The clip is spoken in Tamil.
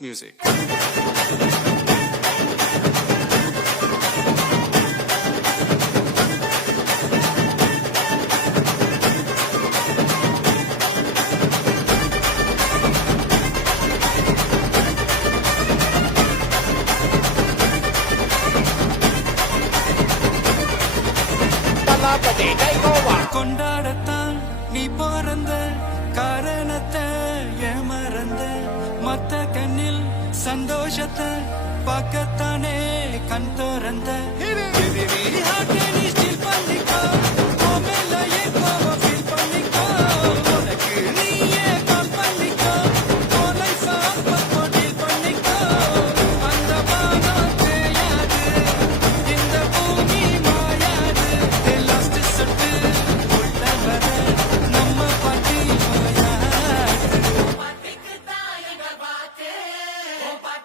music. கொண்டாடத்தான் நீ பிறந்த காரணத்தை ஏமறந்த மத்த கண்ணில் சந்தோஷத்தை பார்க்கத்தானே கண் திறந்த